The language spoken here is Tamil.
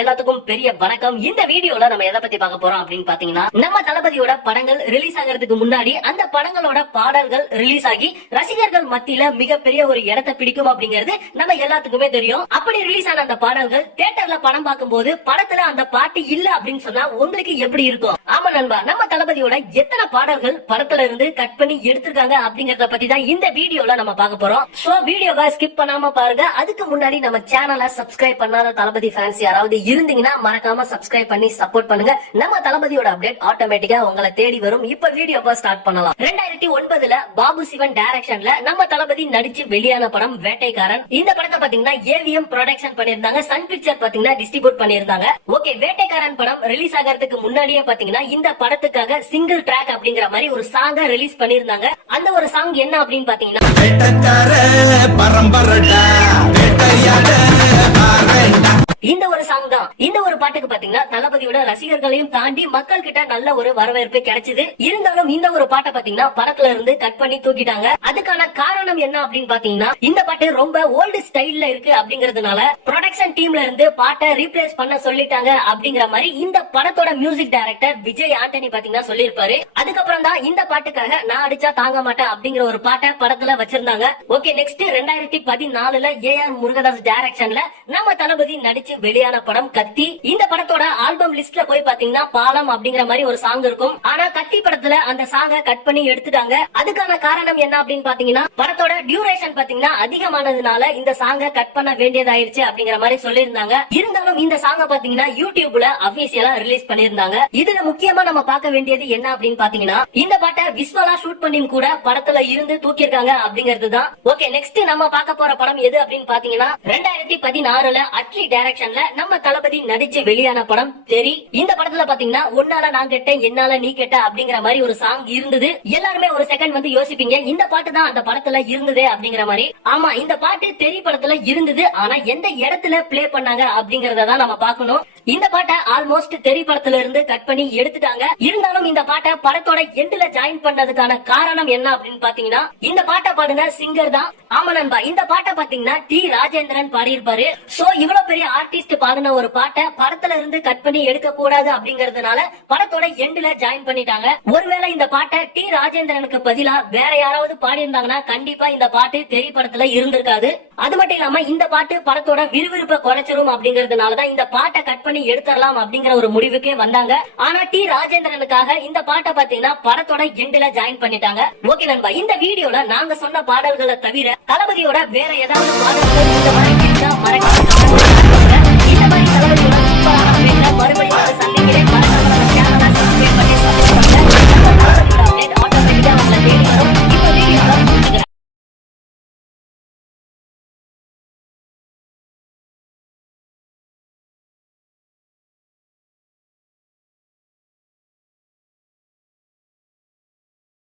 எல்லாத்துக்கும் பெரிய வணக்கம். இந்த வீடியோல நம்ம எதை பத்தி பார்க்க போறோம் அப்படின்னு பாத்தீங்கன்னா, நம்ம தளபதியோட படங்கள் ரிலீஸ் ஆகிறதுக்கு முன்னாடி அந்த படங்களோட பாடல்கள் ரிலீஸ் ஆகி ரசிகர்கள் மத்தியில மிகப்பெரிய ஒரு இடத்தை பிடிக்கும் அப்படிங்கிறது நம்ம எல்லாத்துக்குமே தெரியும். அப்படி ரிலீஸ் ஆன அந்த பாடல்கள் தியேட்டர்ல படம் பார்க்கும்போது படத்துல அந்த பாட்டு இல்ல அப்படின்னு சொன்னா உங்களுக்கு எப்படி இருக்கும்? ஆமா நண்பா, நம்ம தளபதியோட எத்தனை பாடல்கள் படத்துல இருந்து கட் பண்ணி எடுத்திருக்காங்க அப்படிங்கறத பத்தி தான் இந்த வீடியோல நம்ம பார்க்க போறோம். சோ வீடியோவை ஸ்கிப் பண்ணாம பாருங்க. அதுக்கு முன்னாடி நம்ம சேனலை சப்ஸ்கிரைப் பண்ணாத தளபதி ஃபேன்ஸ் யாராவது இருந்தீங்கன்னா மறக்காம சப்ஸ்கிரைப் பண்ணி சப்போர்ட் பண்ணுங்க. நம்ம தளபதியோட அப்டேட் ஆட்டோமேட்டிக்கா உங்களை தேடி வரும். இப்ப வீடியோவை ஸ்டார்ட் பண்ணலாம். 2009 பாபு சிவன் டைரக்ஷன்ல நம்ம தளபதி நடிச்சு வெளியான படம் வேட்டைக்காரன். இந்த படத்தை பாத்தீங்கன்னா ஏவிஎம் ப்ரொடக்ஷன் பண்ணிருந்தாங்க, சன் பிக்சர் பாத்தீங்கன்னா டிஸ்ட்ரிபியூட் பண்ணிருந்தாங்க. ஓகே, வேட்டைக்காரன் படம் ரிலீஸ் ஆகிறதுக்கு முன்னாடியே பாத்தீங்கன்னா இந்த படத்துக்காக சிங்கிள் ட்ராக் அப்படிங்கிற மாதிரி ஒரு சாங்க ரிலீஸ் பண்ணிருந்தாங்க. அந்த ஒரு சாங் என்ன அப்படின்னு பாத்தீங்கன்னா, இந்த ஒரு சாங் தான். இந்த ஒரு பாட்டுக்கு பாத்தீங்கன்னா தளபதியோட ரசிகர்களையும் தாண்டி மக்கள் கிட்ட நல்ல ஒரு வரவேற்பு கிடைச்சது. இருந்தாலும் இந்த ஒரு பாட்டை பாத்தீங்கன்னா படத்துல இருந்து கட் பண்ணி தூக்கிட்டாங்க. அதுக்கான காரணம் என்ன அப்படின்னு பாத்தீங்கன்னா, இந்த பாட்டு ரொம்ப ஓல்டு ஸ்டைல்ல இருக்கு அப்படிங்கறதுனால ப்ரொடக்ஷன் டீம்ல இருந்து பாட்டை ரீப்ளேஸ் பண்ண சொல்லிட்டாங்க அப்படிங்கிற மாதிரி இந்த படத்தோட மியூசிக் டைரக்டர் விஜய் ஆண்டனி பாத்தீங்கன்னா சொல்லிருப்பாரு. அதுக்கப்புறம் தான் இந்த பாட்டுக்காக நான் அடிச்சா தாங்க மாட்டேன் அப்படிங்கிற ஒரு பாட்டை படத்துல வச்சிருந்தாங்க. ஓகே, நெக்ஸ்ட் 2014 ஏஆர் முருகதாஸ் டைரக்ஷன்ல நம்ம தளபதி நடிச்சு வெளியான படம் கத்தி. இந்த படத்தோட ஆல்பம் லிஸ்ட்ல போய் பாத்தீங்கன்னா பாலம் அப்படிங்கிற மாதிரி ஒரு சாங் இருக்கும். ஆனா கத்தி படத்துல அந்த சாங்க கட் பண்ணி எடுத்துட்டாங்க. அதுக்கான காரணம் என்ன அப்படின்னு பாத்தீங்கன்னா, படத்தோட டியூரேஷன் பாத்தீங்கன்னா அதிகமானதுனால இந்த சாங்க கட் பண்ண வேண்டியதாயிருச்சு அப்படிங்கிற மாதிரி சொல்லியிருந்தாங்க. இருந்தாலும் இந்த சாங்க பாத்தீங்கன்னா யூடியூப்ல அபிஷியலா ரிலீஸ் பண்ணிருந்தாங்க. இதுல முக்கியமா நம்ம பார்க்க வேண்டியது என்ன அப்படின்னு பாத்தீங்கன்னா, இந்த பாட்டை விஸ்வலா ஷூட் பண்ணி கூட படத்துல இருந்து தூக்கிருக்காங்க அப்படிங்கிறது தான். ஓகே, நெக்ஸ்ட் நம்ம பார்க்க போற படம் எது அப்படின்னு பாத்தீங்கன்னா, 2016 அட்லி டைரக்ஷன்ல நம்ம தளபதி நடிச்சு வெளியான படம் தெரி. இந்த படத்துல பாத்தீங்கன்னா உன்னால நான் கேட்டேன் என்னால நீ கேட்ட அப்படிங்கிற மாதிரி ஒரு சாங் இருந்தது. எல்லாருமே ஒரு செகண்ட் வந்து யோசிப்பீங்க, இந்த பாட்டு தான் அந்த படத்துல இருந்ததே அப்படிங்கிற மாதிரி. ஆமா, இந்த பாட்டு தெரி படத்துல இருந்தது. ஆனா எந்த இடத்துல பிளே பண்ணாங்க அப்படிங்கறத தான் நம்ம பாக்கணும். இந்த பாட்டை ஆல்மோஸ்ட் தெரி படத்துல இருந்து கட் பண்ணி எடுத்துட்டாங்க. இருந்தாலும் இந்த பாட்டை படத்தோட எண்ட்ல ஜாயின் பண்ணதுக்கான காரணம் என்ன அப்படின்னு பாத்தீங்கன்னா, இந்த பாட்டை பாடுன சிங்கர் தான். ஆமா நண்பா, இந்த பாட்டை பாத்தீங்கன்னா டி ராஜேந்திரன் பாடியிருப்பாரு. சோ இவ்வளவு பெரிய ஆர்டிஸ்ட் பாடின ஒரு பாட்டை படத்துல இருந்து கட் பண்ணி எடுக்க கூடாது அப்படிங்கறதுனால படத்தோட எண்ட்ல ஜாயின் பண்ணிட்டாங்க. ஒருவேளை இந்த பாட்டை டி ராஜேந்திரனுக்கு பதிலா வேற யாராவது பாடி இருந்தாங்கன்னா கண்டிப்பா இந்த பாட்டு தெரி படத்துல இருந்திருக்காது. அது மட்டும் இல்லாம இந்த பாட்டு படத்தோட விறுவிறுப்பை குறைச்சிரும் அப்படிங்கறதுனாலதான் இந்த பாட்டை கட் பண்ணி எடுத்துடலாம் அப்படிங்கிற ஒரு முடிவுக்கே வந்தாங்க. ஆனா டி ராஜேந்திரனுக்காக இந்த பாட்டை பாத்தீங்கன்னா படத்தோட எண்ட்ல ஜாயின் பண்ணிட்டாங்க. ஓகே நண்பா, இந்த வீடியோல நாங்க சொன்ன பாடல்களை தவிர தளபதியோட வேற ஏதாவது பாடல்கள் இந்த மாதிரி இருந்தா மறக்காம இந்த மாதிரி தளபதியோட